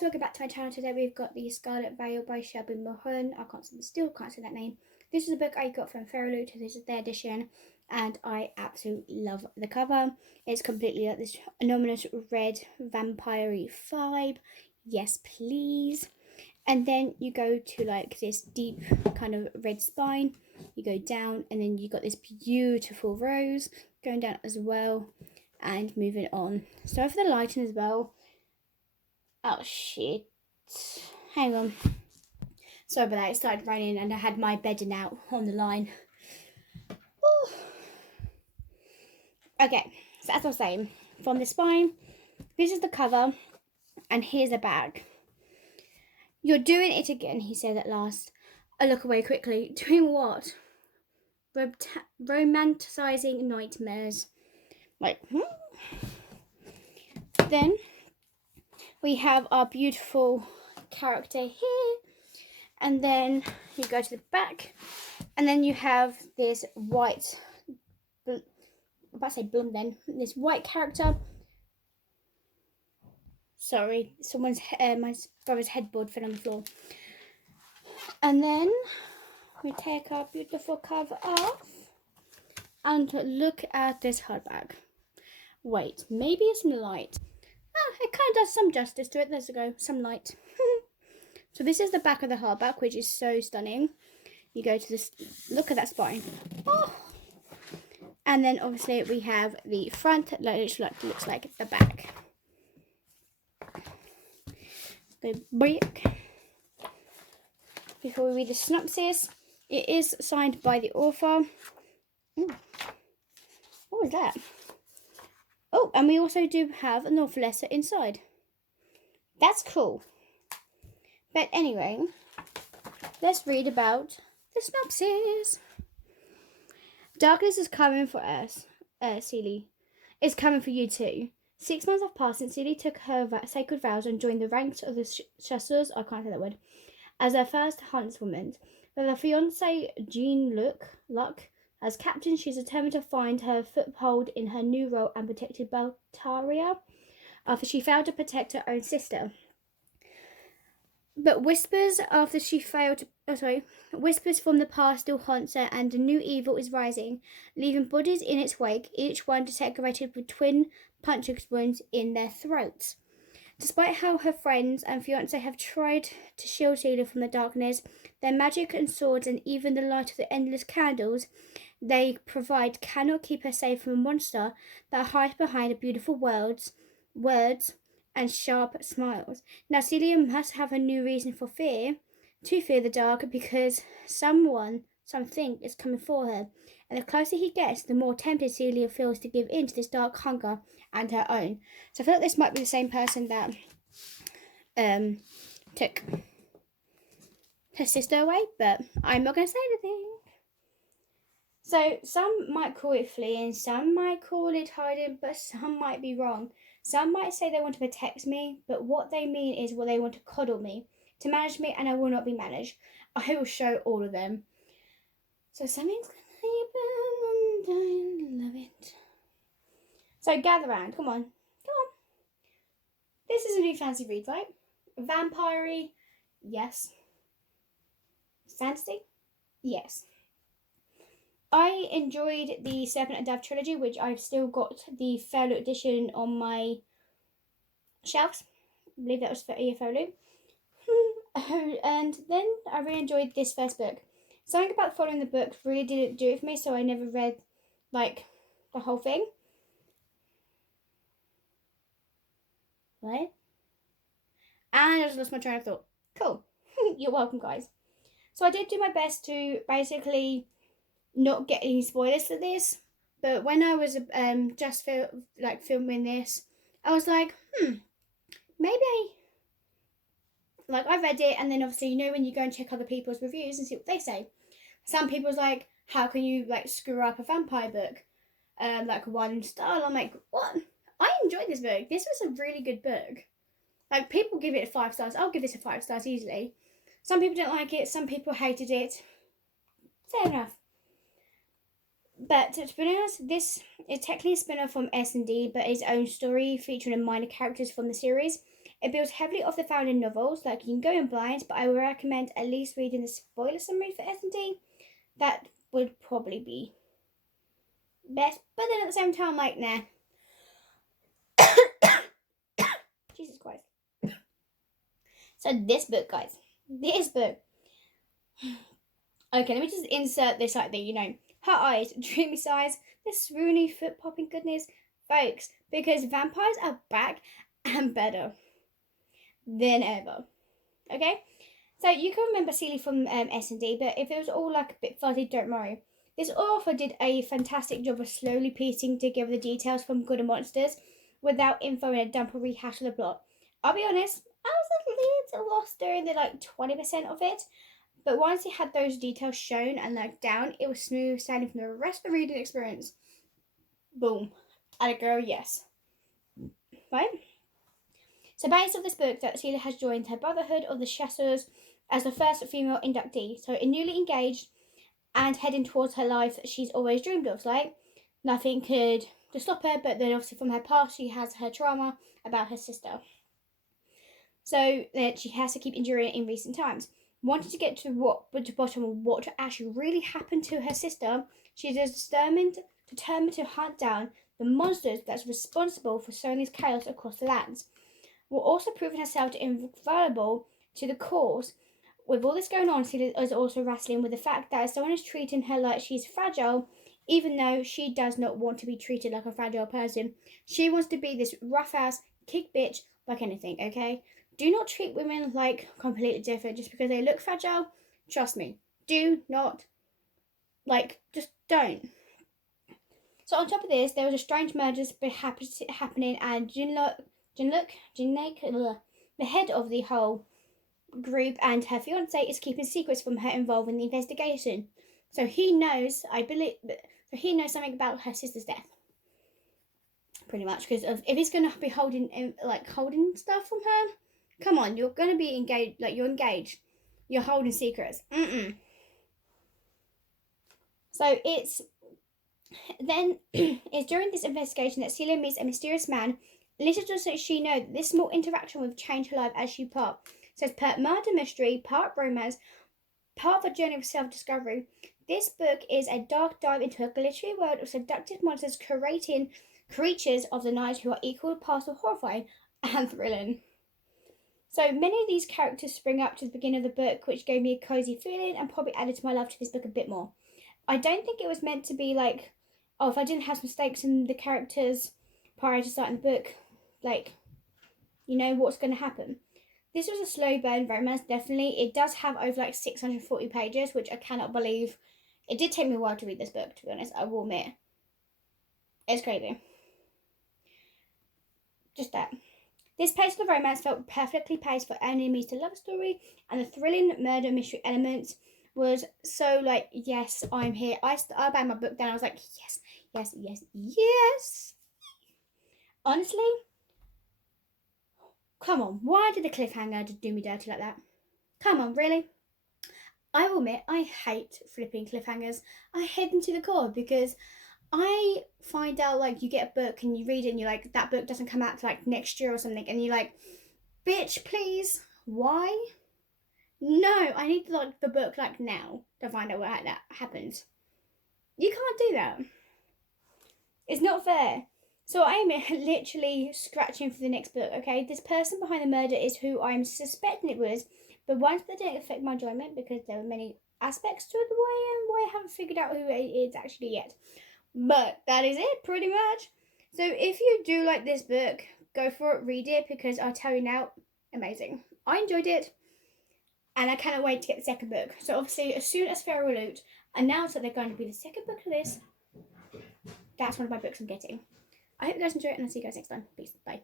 guys, welcome back to my channel. Today we've got the Scarlet by Shelby Mahurin. I can't say that name. This is a book I got from Loot. This is their edition and I absolutely love the cover. It's completely like this anonymous red vampire-y vibe. Yes please. And then you go to like this deep kind of red spine. You go down and then you got this beautiful rose going down as well and moving on. Sorry for the lighting as well. Oh shit. Hang on. Sorry about that, it started raining and I had my bedding out on the line. Ooh. Okay, so as I was saying, from the spine, this is the cover and here's the bag. You're doing it again, he said at last. I look away quickly. Doing what? Romanticizing nightmares. Like, Then we have our beautiful character here, and then you go to the back, and then you have this white, I'm about to say blonde then, this white character. Sorry, my brother's headboard fell on the floor. And then we take our beautiful cover off, and look at this hardback. Wait, maybe it's some light. It kind of does some justice to it. There we go, some light. So this is the back of the hardback, which is so stunning. You go to this, look at that spine. Oh. And then obviously we have the front, which looks like the back. The break. Before we read the synopsis, it is signed by the author. Ooh. What was that? Oh, and we also do have an awful letter inside. That's cool. But anyway, let's read about the synopsis. Darkness is coming for us, Celie. It's coming for you too. 6 months have passed since Celie took her sacred vows and joined the ranks of the chasseurs, I can't say that word, as her first huntswoman. With her fiancé Luck as captain, she's determined to find her foothold in her new role and protect Baltaria after she failed to protect her own sister. But whispers whispers from the past still haunts her, and a new evil is rising, leaving bodies in its wake, each one decorated with twin puncture wounds in their throats. Despite how her friends and fiancé have tried to shield Celia from the darkness, their magic and swords and even the light of the endless candles they provide cannot keep her safe from a monster that hides behind her beautiful words and sharp smiles. Now Celia must have a new reason to fear the dark, because something is coming for her. And the closer he gets, the more tempted Celia feels to give in to this dark hunger and her own. So I feel like this might be the same person that took her sister away, but I'm not going to say anything. So some might call it fleeing, some might call it hiding, but some might be wrong. Some might say they want to protect me, but what they mean is they want to coddle me, to manage me, and I will not be managed. I will show all of them. So something's going to happen, and I love it. So gather round, come on. This is a new fancy read, right? Vampire-y, yes. Fantasy, yes. I enjoyed the Serpent and Dove trilogy, which I've still got the Loot edition on my shelves. I believe that was for Loot. And then I really enjoyed this first book. Something about following the book really didn't do it for me, so I never read like the whole thing. What? And I just lost my train of thought. Cool. You're welcome, guys. So I did do my best to basically not get any spoilers for this, but when I was just filming this, I was like, maybe I read it, and then obviously when you go and check other people's reviews and see what they say. Some people's like, how can you screw up a vampire book? 1 star. I'm like, what? I enjoyed this book. This was a really good book. People give it 5 stars. I'll give this a 5 stars easily. Some people don't like it. Some people hated it. Fair enough. But to be honest, this is technically a spin-off from S&D, but its own story featuring minor characters from the series. It builds heavily off the founding novels, like you can go in blind, but I would recommend at least reading the spoiler summary for S&D. That would probably be best, but then at the same time, like, nah. Jesus Christ. So this book, guys, this book. Okay, let me just insert this like the, you know, her eyes, dreamy sighs, this swoony foot popping goodness, folks, because vampires are back and better than ever. Okay, so you can remember Celie from S&D, but if it was all like a bit fuzzy, don't worry. This author did a fantastic job of slowly piecing together the details from Good and Monsters without info and a dump or rehash of the plot. I'll be honest, I was a little lost during the like 20% of it, but once it had those details shown and like down, it was smooth sailing from the rest of the reading experience. Boom. I'd go yes. Right? So based on this book, that Celia has joined her Brotherhood of the Chasseurs as the first female inductee. So newly engaged and heading towards her life she's always dreamed of. Like, nothing could to stop her, but then obviously from her past she has her trauma about her sister. So that she has to keep enduring it in recent times. Wanting to get to the bottom of what actually really happened to her sister, she is determined to hunt down the monsters that's responsible for sowing this chaos across the lands, while also proving herself invaluable to the cause. With all this going on, she is also wrestling with the fact that someone is treating her like she's fragile, even though she does not want to be treated like a fragile person. She wants to be this rough-ass, kick bitch like anything, okay? Do not treat women like completely different just because they look fragile. Trust me. Do not. Like, just don't. So on top of this, there was a strange murder happening, and Jinluk, the head of the whole group, and her fiance is keeping secrets from her involved in the investigation. So he knows, something about her sister's death. Pretty much, because if he's gonna be holding stuff from her, come on, you're gonna be engaged. Like, you're engaged, you're holding secrets. So it's during this investigation that Celia meets a mysterious man. Little does she know that this small interaction will change her life as she part. So it's part murder mystery, part romance, part of a journey of self-discovery. This book is a dark dive into a glittery world of seductive monsters creating creatures of the night who are equal parts of horrifying and thrilling. So many of these characters spring up to the beginning of the book, which gave me a cozy feeling and probably added to my love to this book a bit more. I don't think it was meant to be like, oh, if I didn't have mistakes in the characters prior to starting the book, like, you know what's going to happen. This was a slow burn romance, definitely. It does have over like 640 pages, which I cannot believe. It did take me a while to read this book, to be honest, I will admit. It's crazy. Just that. This pace of the romance felt perfectly paced for enemies to love story, and the thrilling murder mystery elements was so like, yes, I'm here. I banged my book down. I was like, yes, yes, yes, yes. Honestly, come on. Why did the cliffhanger just do me dirty like that? Come on, really? I will admit, I hate flipping cliffhangers. I hate them to the core because I find out like you get a book and you read it and you're like, that book doesn't come out to like next year or something, and you're like, bitch, please, why? No, I need like the book like now to find out what that happens. You can't do that. It's not fair. So I'm literally scratching for the next book, okay? This person behind the murder is who I'm suspecting it was, but once they didn't affect my enjoyment because there were many aspects to the way and why I haven't figured out who it is actually yet. But that is it, pretty much. So if you do like this book, go for it, read it, because I'll tell you now, amazing. I enjoyed it, and I cannot wait to get the second book. So obviously, as soon as Feral Loot announced that they're going to be the second book of this, that's one of my books I'm getting. I hope you guys enjoy it, and I'll see you guys next time. Peace. Bye.